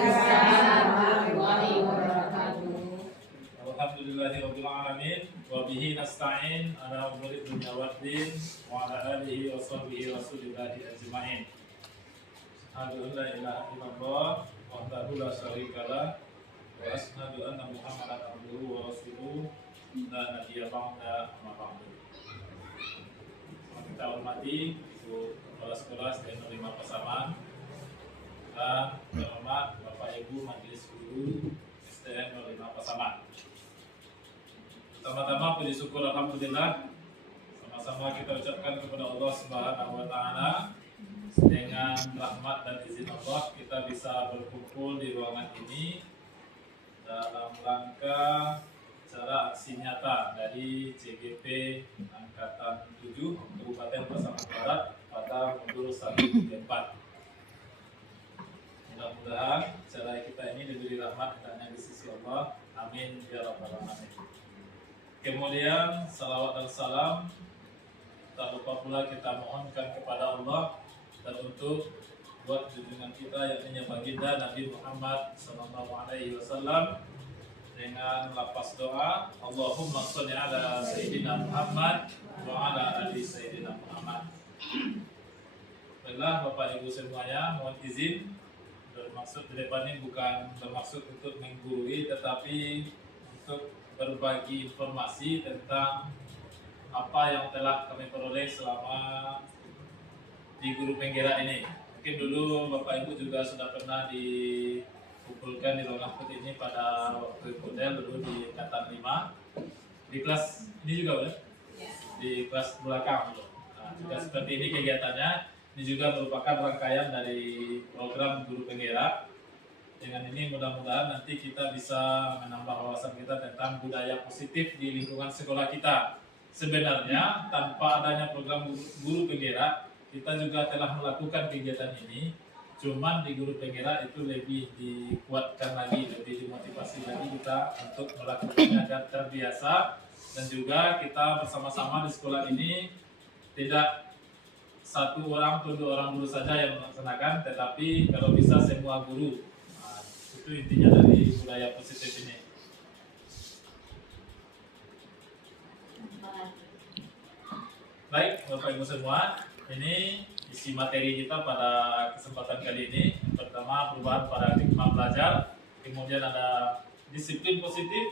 warahmatullahi wabarakatuh. Alhamdulillahirabbil alamin wa bihi nasta'in ala umuri dunya waddin wa ala alihi wa sahbihi rasulillahi ajmain. Asyhadu an la ilaha illallah wahdahu la syarikalah wa asyhadu anna Muhammadan abduhu wa rasuluh la nabiyya ba'da amma ba'du. Kita hormati Ibu Kepala Sekolah SDN 05 Pasaman dan terhormat Bapak Ibu Majelis Guru SDN 05 Pasaman. Pertama-tama puji syukur alhamdulillah sama-sama kita ucapkan kepada Allah Subhanahu wa taala. Dengan rahmat dan izin Allah kita bisa berkumpul di ruangan ini dalam rangka acara aksi nyata dari CGP Angkatan 7 Kabupaten Pasaman Barat pada mundur 134. Mudah-mudahan acara kita ini diberi rahmat dan di sisi Allah. Amin ya rabbal alamin. Kemudian salawat dan salam tak lupa pula kita mohonkan kepada Allah dan untuk buat junjungan kita yakni baginda Nabi Muhammad SAW dengan lafaz doa Allahumma sholli ala sayyidina Muhammad wa ala ali sayyidina Muhammad. Baiklah Bapak Ibu semuanya, mohon izin bermaksud di depan ini bukan bermaksud untuk menggurui tetapi untuk berbagi informasi tentang apa yang telah kami peroleh selama di Guru Penggerak ini. Mungkin dulu Bapak Ibu juga sudah pernah dikumpulkan di ruang akut ini pada waktu model dulu di angkatan 5 di kelas ini juga boleh? Di kelas belakang dulu. Nah, juga seperti ini kegiatannya. Ini juga merupakan rangkaian dari program Guru Penggerak. Dengan ini mudah-mudahan nanti kita bisa menambah wawasan kita tentang budaya positif di lingkungan sekolah kita. Sebenarnya tanpa adanya program Guru Penggerak kita juga telah melakukan kegiatan ini, cuman di Guru Penggerak itu lebih dikuatkan lagi, lebih dimotivasi lagi kita untuk melakukannya agar terbiasa. Dan juga kita bersama-sama di sekolah ini tidak satu orang atau dua orang guru saja yang melaksanakan, tetapi kalau bisa semua guru. Nah, itu intinya dari budaya positif ini. Baik Bapak Ibu semua, ini isi materi kita pada kesempatan kali ini. Yang pertama perubahan paradigma belajar, kemudian ada disiplin positif,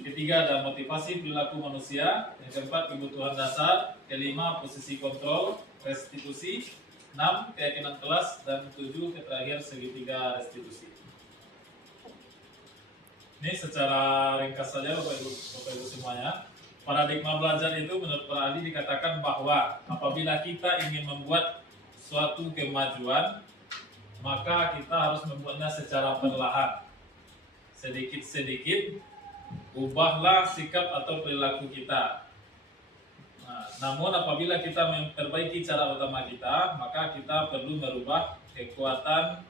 ketiga ada motivasi perilaku manusia, yang keempat kebutuhan dasar, kelima posisi kontrol, restitusi, 6 keyakinan kelas, dan 7 terakhir segitiga restitusi. Ini secara ringkas saja Bapak Ibu semuanya. Paradigma belajar itu menurut para ahli dikatakan bahwa apabila kita ingin membuat suatu kemajuan, maka kita harus membuatnya secara perlahan. Sedikit-sedikit ubahlah sikap atau perilaku kita. Nah, namun apabila kita memperbaiki cara utama kita, maka kita perlu merubah kekuatan,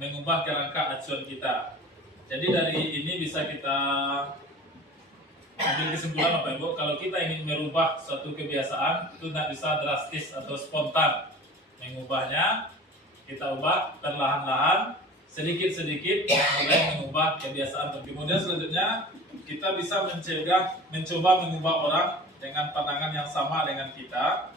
mengubah kerangka acuan kita. Jadi dari ini bisa kita ambil kesimpulan Bapak Ibu, kalau kita ingin merubah suatu kebiasaan itu tidak bisa drastis atau spontan. Mengubahnya kita ubah perlahan-lahan, sedikit-sedikit mulai mengubah kebiasaan. Kemudian selanjutnya kita bisa mencoba mengubah orang dengan pandangan yang sama dengan kita.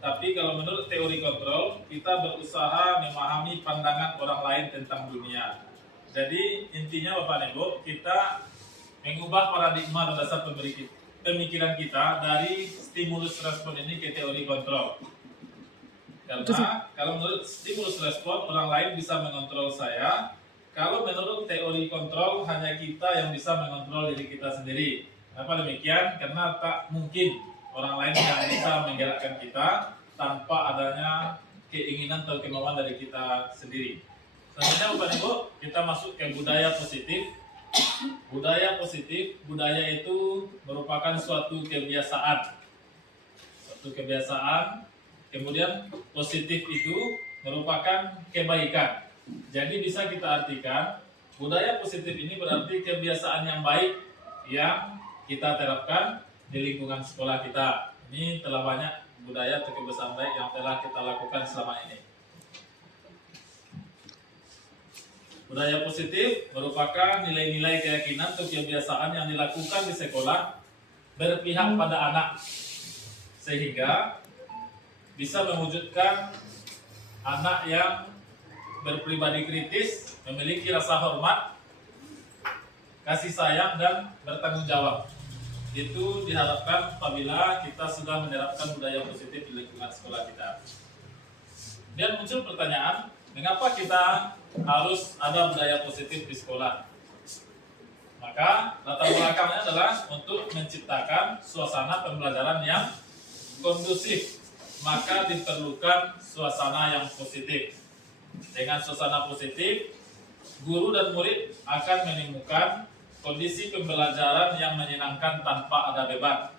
Tapi kalau menurut teori kontrol, kita berusaha memahami pandangan orang lain tentang dunia. Jadi intinya Bapak Ibu, kita mengubah paradigma dan dasar pemikiran kita dari stimulus respon ini ke teori kontrol. Karena kalau menurut stimulus respon orang lain bisa mengontrol saya, kalau menurut teori kontrol hanya kita yang bisa mengontrol diri kita sendiri. Kenapa demikian? Karena tak mungkin orang lain yang bisa menggerakkan kita tanpa adanya keinginan atau kemauan dari kita sendiri. Selanjutnya Bapak Ibu, kita masuk ke budaya positif. Budaya positif, budaya itu merupakan suatu kebiasaan. Kemudian positif itu merupakan kebaikan. Jadi bisa kita artikan, budaya positif ini berarti kebiasaan yang baik yang kita terapkan di lingkungan sekolah kita. Ini telah banyak budaya atau kebiasaan baik yang telah kita lakukan selama ini. Budaya positif merupakan nilai-nilai keyakinan atau kebiasaan yang dilakukan di sekolah berpihak pada anak sehingga bisa mewujudkan anak yang berpribadi kritis, memiliki rasa hormat, kasih sayang, dan bertanggung jawab. Itu diharapkan apabila kita sudah menerapkan budaya positif di lingkungan sekolah kita. Dan muncul pertanyaan, mengapa kita harus ada budaya positif di sekolah? Maka latar belakangnya adalah untuk menciptakan suasana pembelajaran yang kondusif. Maka diperlukan suasana yang positif. Dengan suasana positif, guru dan murid akan menemukan kondisi pembelajaran yang menyenangkan tanpa ada beban.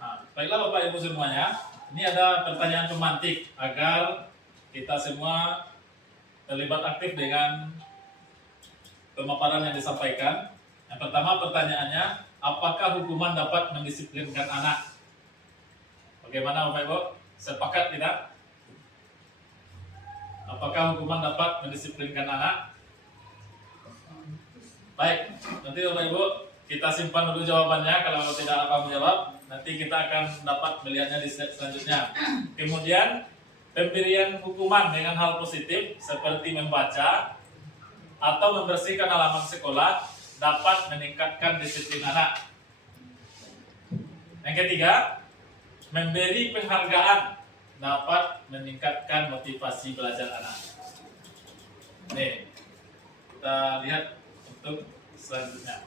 Nah, baiklah Bapak Ibu semuanya, ini ada pertanyaan pemantik agar kita semua terlibat aktif dengan pemaparan yang disampaikan. Yang pertama pertanyaannya, apakah hukuman dapat mendisiplinkan anak? Bagaimana Bapak Ibu? Sepakat tidak? Apakah hukuman dapat mendisiplinkan anak? Baik, nanti Bapak Ibu kita simpan dulu jawabannya. Kalau tidak apa menjawab, nanti kita akan dapat melihatnya di slide selanjutnya. Kemudian pemberian hukuman dengan hal positif seperti membaca atau membersihkan halaman sekolah dapat meningkatkan disiplin anak. Yang ketiga, memberi penghargaan dapat meningkatkan motivasi belajar anak. Nih, kita lihat untuk selanjutnya.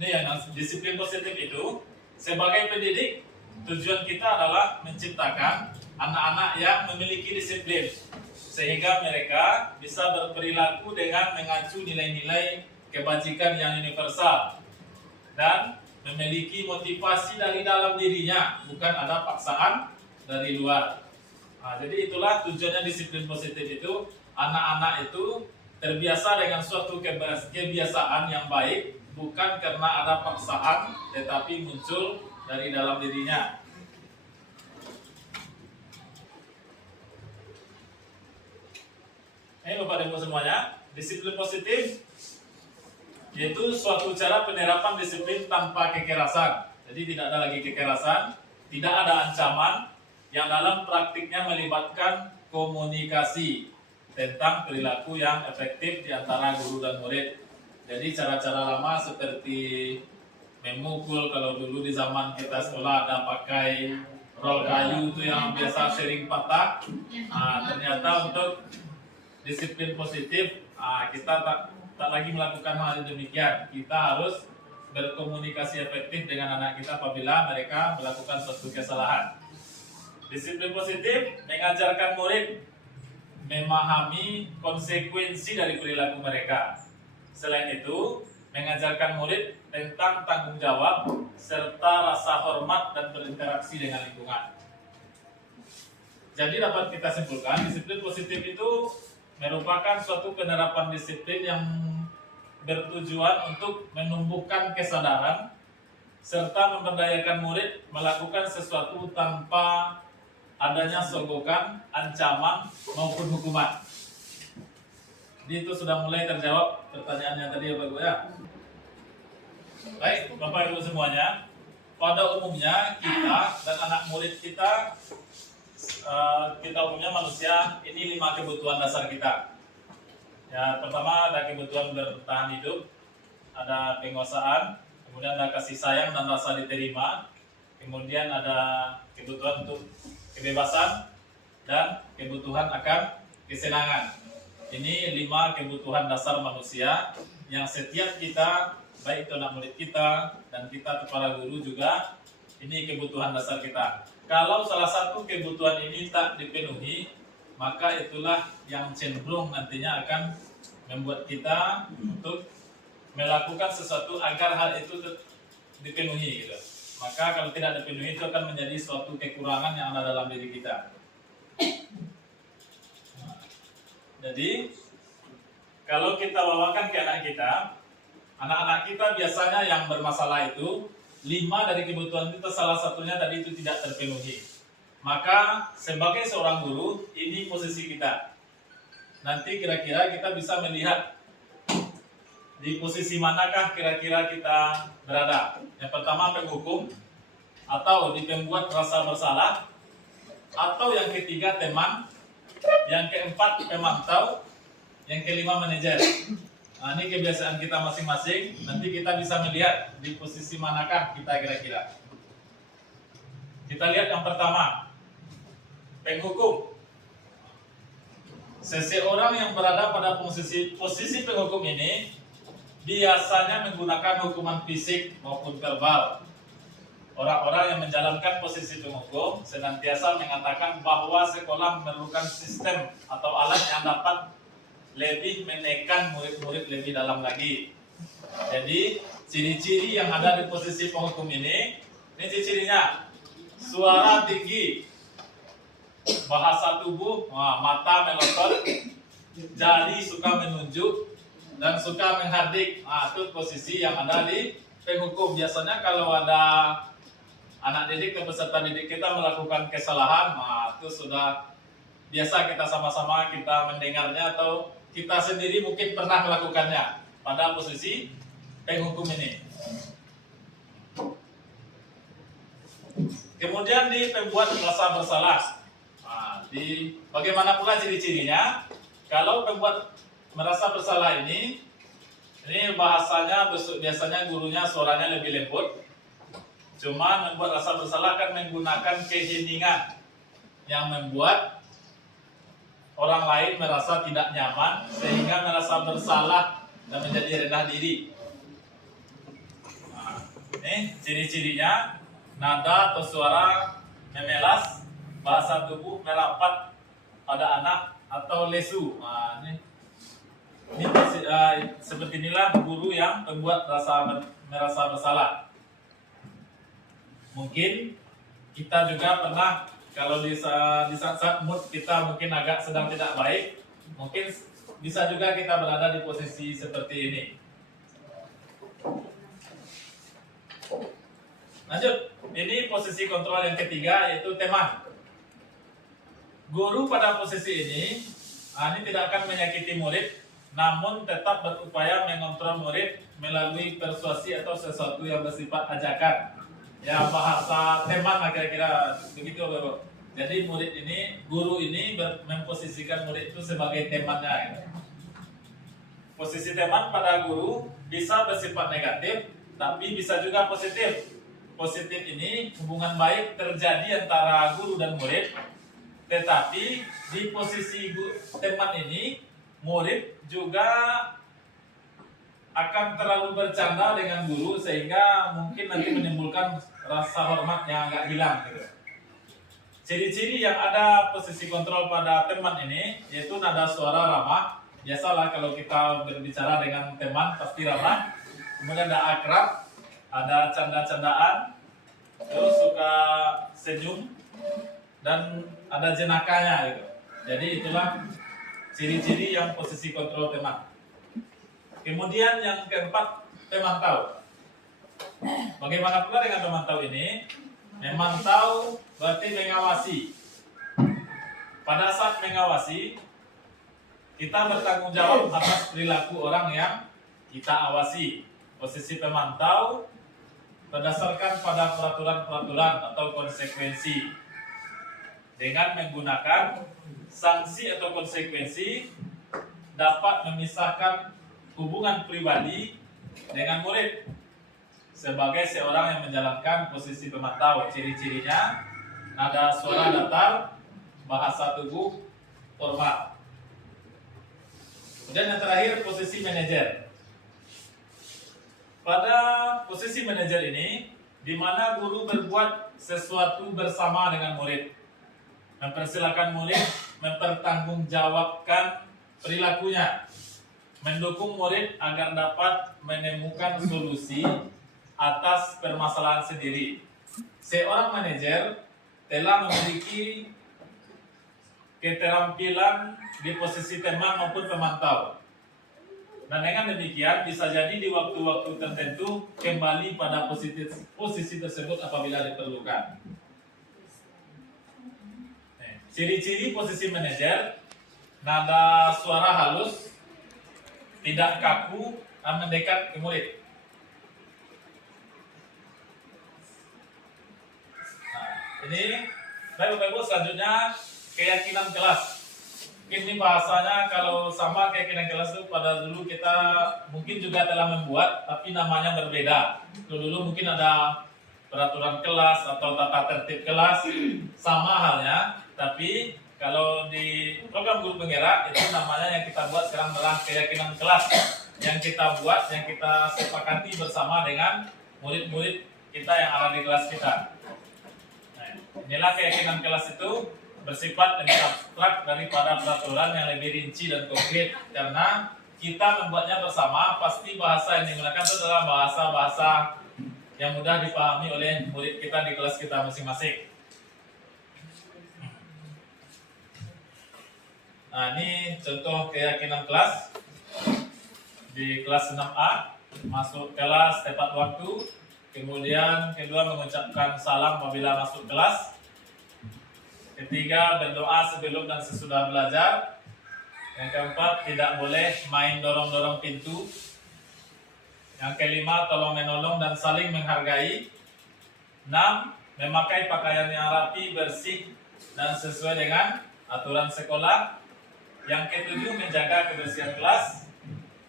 Ini yang disiplin positif itu, sebagai pendidik, tujuan kita adalah menciptakan anak-anak yang memiliki disiplin sehingga mereka bisa berperilaku dengan mengacu nilai-nilai kebajikan yang universal dan memiliki motivasi dari dalam dirinya, bukan ada paksaan dari luar. Nah, jadi itulah tujuannya disiplin positif itu, anak-anak itu terbiasa dengan suatu kebiasaan yang baik, bukan karena ada paksaan, tetapi muncul dari dalam dirinya. Ini Bapak dan Ibu semuanya, disiplin positif yaitu suatu cara penerapan disiplin tanpa kekerasan. Jadi tidak ada lagi kekerasan, tidak ada ancaman, yang dalam praktiknya melibatkan komunikasi tentang perilaku yang efektif di antara guru dan murid. Jadi cara-cara lama seperti memukul, kalau dulu di zaman kita sekolah ada pakai rol kayu itu yang biasa sering patah. Nah, ternyata untuk disiplin positif kita tak lagi melakukan hal yang demikian. Kita harus berkomunikasi efektif dengan anak kita apabila mereka melakukan suatu kesalahan. Disiplin positif mengajarkan murid memahami konsekuensi dari perilaku mereka. Selain itu, mengajarkan murid tentang tanggung jawab serta rasa hormat dan berinteraksi dengan lingkungan. Jadi dapat kita simpulkan, disiplin positif itu merupakan suatu penerapan disiplin yang bertujuan untuk menumbuhkan kesadaran serta memberdayakan murid melakukan sesuatu tanpa adanya sogokan, ancaman maupun hukuman. Jadi itu sudah mulai terjawab pertanyaannya tadi ya Bapak Ibu ya. Baik Bapak Ibu semuanya, pada umumnya kita dan anak murid kita umumnya manusia ini 5 kebutuhan dasar kita. Ya, pertama ada kebutuhan bertahan hidup, ada penguasaan, kemudian ada kasih sayang dan rasa diterima, kemudian ada kebutuhan untuk kebebasan dan kebutuhan akan kesenangan. Ini 5 kebutuhan dasar manusia yang setiap kita, baik itu anak murid kita dan kita kepala guru juga, ini kebutuhan dasar kita. Kalau salah satu kebutuhan ini tak dipenuhi, maka itulah yang cenderung nantinya akan membuat kita untuk melakukan sesuatu agar hal itu dipenuhi gitu. Maka kalau tidak dipenuhi itu akan menjadi suatu kekurangan yang ada dalam diri kita. Jadi kalau kita bawakan ke anak-anak kita biasanya yang bermasalah itu 5 dari kebutuhan kita salah satunya tadi itu tidak terpenuhi. Maka sebagai seorang guru ini posisi kita. nanti kira-kira kita bisa melihat di posisi manakah kira-kira kita berada. Yang pertama penghukum, atau di pembuat rasa bersalah, atau yang ketiga teman, yang keempat pemantau, yang kelima manajer. Nah, ini kebiasaan kita masing-masing. Nanti kita bisa melihat di posisi manakah kita kira-kira. Kita lihat yang pertama, penghukum. Seseorang yang berada pada posisi penghukum ini biasanya menggunakan hukuman fisik maupun verbal. Orang-orang yang menjalankan posisi penghukum senantiasa mengatakan bahwa sekolah memerlukan sistem atau alat yang dapat lebih menekan murid-murid lebih dalam lagi. Jadi ciri-ciri yang ada di posisi penghukum ini ciri-cirinya: suara tinggi, bahasa tubuh, mata melotot, jari suka menunjuk, dan suka menghardik. Itu posisi yang ada di penghukum. Biasanya kalau ada anak didik atau peserta didik kita melakukan kesalahan, itu sudah biasa kita sama-sama kita mendengarnya, atau kita sendiri mungkin pernah melakukannya pada posisi penghukum ini. Kemudian di pembuat rasa bersalah. Bagaimana pula ciri-cirinya? Kalau pembuat merasa bersalah ini bahasanya biasanya gurunya suaranya lebih lembut. Cuma membuat rasa bersalah kan menggunakan keheningan yang membuat orang lain merasa tidak nyaman sehingga merasa bersalah dan menjadi rendah diri. Ini ciri-cirinya: nada atau suara memelas, bahasa tubuh merapat pada anak atau lesu. Seperti inilah guru yang membuat merasa bersalah. Mungkin kita juga pernah, kalau di saat-saat mood kita mungkin agak sedang tidak baik, mungkin bisa juga kita berada di posisi seperti ini. Lanjut, ini posisi kontrol yang ketiga, yaitu teman. Guru pada posisi ini tidak akan menyakiti murid, namun tetap berupaya mengontrol murid melalui persuasi atau sesuatu yang bersifat ajakan. Ya, bahasa teman lah kira-kira begitu, Bapak. Jadi guru ini memposisikan murid itu sebagai temannya. Gitu. Posisi teman pada guru bisa bersifat negatif, tapi bisa juga positif. Positif ini hubungan baik terjadi antara guru dan murid, tetapi di posisi teman ini murid juga akan terlalu bercanda dengan guru sehingga mungkin nanti menimbulkan rasa hormat yang agak hilang gitu. Ciri-ciri yang ada posisi kontrol pada teman ini yaitu nada suara ramah. Biasalah kalau kita berbicara dengan teman pasti ramah. Kemudian ada akrab, ada canda-candaan, terus suka senyum, dan ada jenakanya gitu. Jadi itulah ciri-ciri yang posisi kontrol teman. Kemudian yang keempat, pemantau. Bagaimana pula dengan pemantau ini? Memantau berarti mengawasi. Pada saat mengawasi, kita bertanggung jawab atas perilaku orang yang kita awasi. Posisi pemantau berdasarkan pada peraturan-peraturan atau konsekuensi. Dengan menggunakan sanksi atau konsekuensi dapat memisahkan hubungan pribadi dengan murid sebagai seorang yang menjalankan posisi pemantau. Ciri-cirinya nada suara datar, bahasa tubuh formal. Kemudian yang terakhir posisi manajer. Pada posisi manajer ini di mana guru berbuat sesuatu bersama dengan murid, mempersilakan murid mempertanggungjawabkan perilakunya, mendukung murid agar dapat menemukan solusi atas permasalahan sendiri. Seorang manajer telah memiliki keterampilan di posisi teman maupun pemantau. Dan dengan demikian bisa jadi di waktu-waktu tertentu kembali pada posisi tersebut apabila diperlukan. Ciri-ciri posisi manajer nada suara halus, tidak kaku, dan mendekat ke murid. Nah, ini baik Bapak Ibu, selanjutnya keyakinan kelas. Mungkin ini bahasanya kalau sama keyakinan kelas itu pada dulu kita mungkin juga telah membuat, tapi namanya berbeda. Dulu mungkin ada peraturan kelas atau tata tertib kelas, sama halnya, tapi kalau di program guru penggerak itu namanya yang kita buat sekarang adalah keyakinan kelas, yang kita buat, yang kita sepakati bersama dengan murid-murid kita yang ada di kelas kita. Nah, inilah keyakinan kelas itu bersifat lebih abstrak daripada peraturan yang lebih rinci dan konkret, karena kita membuatnya bersama. Pasti bahasa yang digunakan itu adalah bahasa-bahasa yang mudah dipahami oleh murid kita di kelas kita masing-masing. Nah, ini contoh keyakinan kelas di kelas 6A. Masuk kelas tepat waktu, kemudian kedua mengucapkan salam apabila masuk kelas, ketiga berdoa sebelum dan sesudah belajar, yang keempat tidak boleh main dorong-dorong pintu, yang kelima tolong menolong dan saling menghargai, 6 memakai pakaian yang rapi, bersih dan sesuai dengan aturan sekolah, yang ketujuh menjaga kebersihan kelas,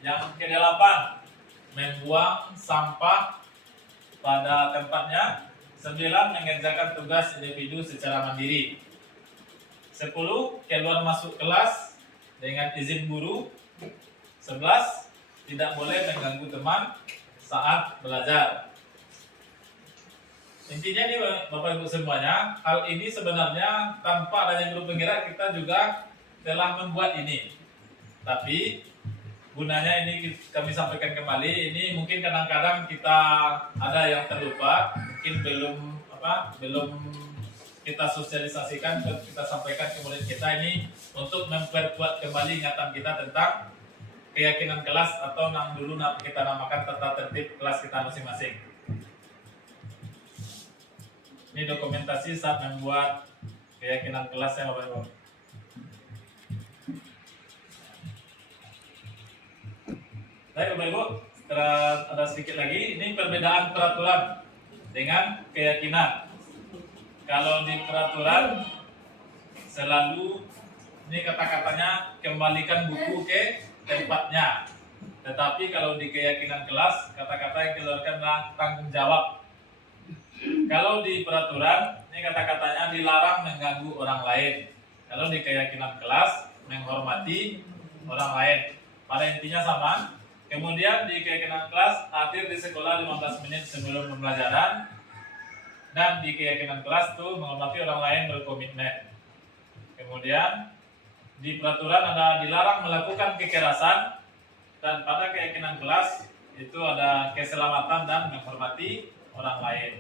yang kedelapan membuang sampah pada tempatnya, 9 mengerjakan tugas individu secara mandiri, 10 keluar masuk kelas dengan izin guru, 11 tidak boleh mengganggu teman saat belajar. Intinya ini Bapak Ibu semuanya, hal ini sebenarnya tanpa adanya guru penggerak kita juga telah membuat ini. Tapi gunanya ini kami sampaikan kembali. Ini mungkin kadang-kadang kita ada yang terlupa, mungkin belum kita sosialisasikan, kita sampaikan ke murid kita ini untuk memperkuat kembali ingatan kita tentang keyakinan kelas atau yang dulu kita namakan tata tertib kelas kita masing-masing. Ini dokumentasi saat membuat keyakinan kelasnya Bapak Ibu. Baik Bapak Ibu, ada sedikit lagi. Ini perbedaan peraturan dengan keyakinan. Kalau di peraturan selalu ini kata-katanya kembalikan buku ke tempatnya. Tetapi kalau di keyakinan kelas kata-kata yang dikeluarkan adalah tanggung jawab. Kalau di peraturan ini kata-katanya dilarang mengganggu orang lain. Kalau di keyakinan kelas menghormati orang lain. Pada intinya sama. Kemudian di keyakinan kelas hadir di sekolah 15 menit sebelum pembelajaran, dan di keyakinan kelas itu menghormati orang lain, berkomitmen. Kemudian di peraturan ada dilarang melakukan kekerasan, dan pada keyakinan kelas itu ada keselamatan dan menghormati orang lain.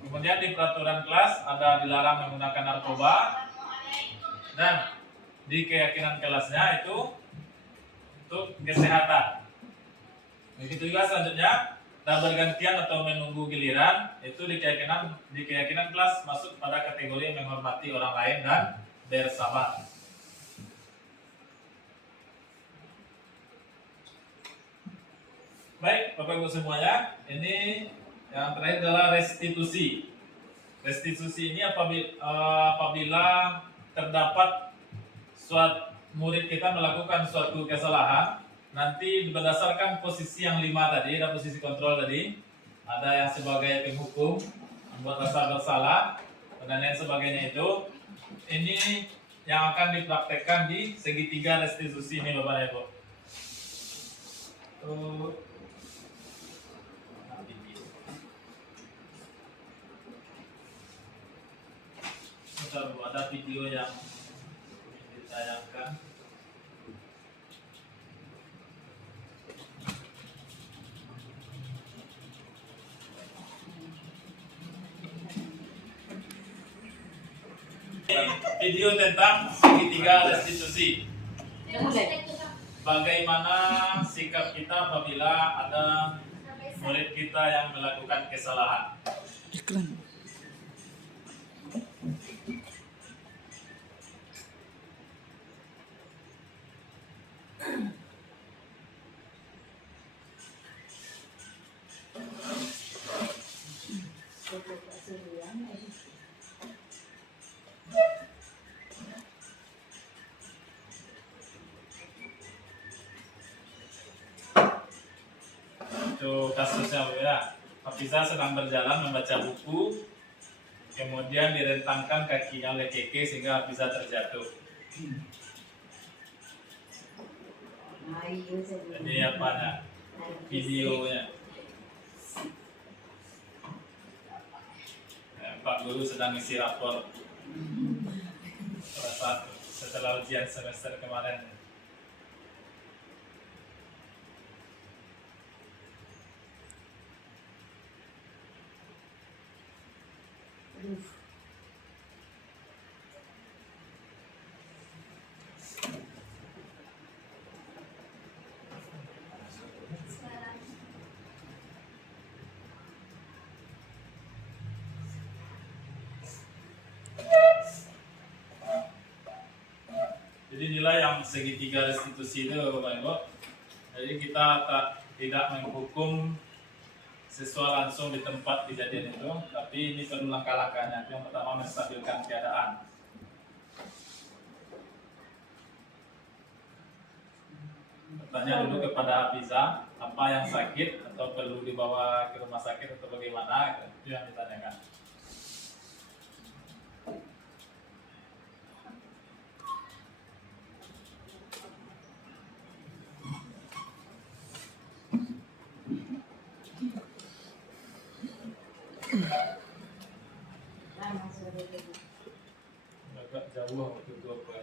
Kemudian di peraturan kelas ada dilarang menggunakan narkoba, dan di keyakinan kelasnya itu untuk kesehatan. Begitu juga selanjutnya, tak bergantian atau menunggu giliran, itu di keyakinan kelas masuk pada kategori menghormati orang lain dan bersahabat. Baik, Bapak Ibu semuanya, ini yang terakhir adalah restitusi. Restitusi ini apabila terdapat suatu murid kita melakukan suatu kesalahan, nanti berdasarkan posisi yang 5 tadi, ada posisi kontrol tadi, ada yang sebagai penghukum, membuat rasa bersalah, dan lain sebagainya itu, ini yang akan dipraktekkan di segitiga restitusi ini Bapak Ibu. Ada video yang ditayangkan. Video tentang segitiga restitusi. Bagaimana sikap kita apabila ada murid kita yang melakukan kesalahan. Itu kasusnya Bu ya. Hafiza sedang berjalan membaca buku, kemudian direntangkan kakinya oleh Keke sehingga Hafiza terjatuh. Jadi apanya? Videonya. Pak Guru sedang isi rapor setelah ujian semester kemarin. Jadi nilai yang segitiga restitusi itu Bapak Ibu. Jadi kita tidak menghukum siswa langsung di tempat kejadian itu, tapi ini perlu langkah-langkahnya. Yang pertama menstabilkan keadaan. Bertanya dulu kepada Hafiza apa yang sakit atau perlu dibawa ke rumah sakit atau bagaimana, itu yang ditanyakan. Agak jauh waktu itu apa?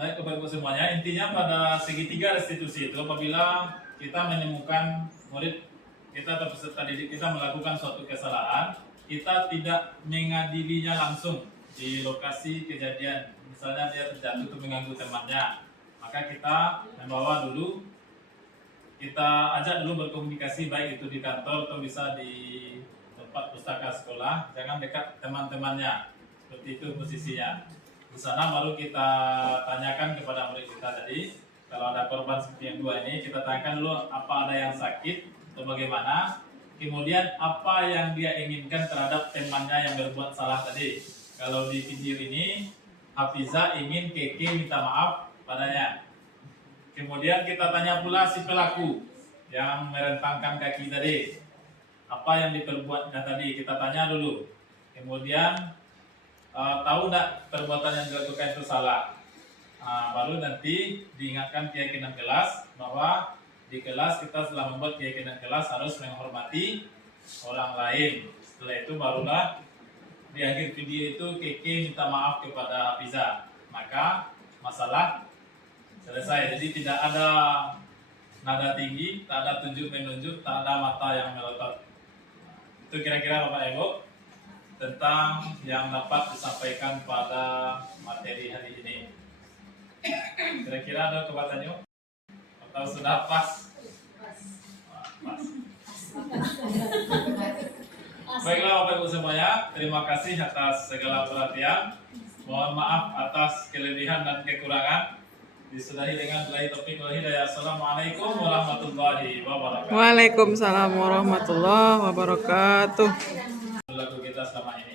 Baik Bapak Ibu semuanya, intinya pada segitiga restitusi itu apabila kita menemukan murid kita atau peserta didik kita melakukan suatu kesalahan, kita tidak mengadilinya langsung di lokasi kejadian. Misalnya dia terjatuh untuk mengganggu temannya, maka kita membawa dulu, kita ajak dulu berkomunikasi baik itu di kantor atau bisa di tempat pustaka sekolah, jangan dekat teman-temannya, seperti itu posisinya. Di sana baru kita tanyakan kepada murid kita tadi, kalau ada korban seperti yang dua ini, kita tanyakan dulu apa ada yang sakit atau bagaimana, kemudian apa yang dia inginkan terhadap temannya yang berbuat salah tadi. Kalau di video ini, Hafiza ingin Keke minta maaf padanya. Kemudian kita tanya pula si pelaku yang merentangkan kaki tadi, apa yang diperbuatnya tadi, kita tanya dulu. Kemudian tahu tidak perbuatan yang dilakukan itu salah. Baru nanti diingatkan keyakinan kelas bahwa di kelas kita telah membuat keyakinan kelas harus menghormati orang lain. Setelah itu barulah di akhir video itu Keke minta maaf kepada Hafiza, maka masalah selesai. Jadi tidak ada nada tinggi, tak ada tunjuk menunjuk, tak ada mata yang melotot. Itu kira-kira Bapak Ibu tentang yang dapat disampaikan pada materi hari ini. Kira-kira ada kebatannya? Atau sudah pas? Pas. Baiklah Bapak Ibu semuanya, terima kasih atas segala perhatian. Mohon maaf atas kelebihan dan kekurangan. Disudahi dengan billahi taufiq wal hidayah. Assalamualaikum warahmatullahi wabarakatuh. Waalaikumsalam warahmatullahi wabarakatuh. Lagu kita selama ini.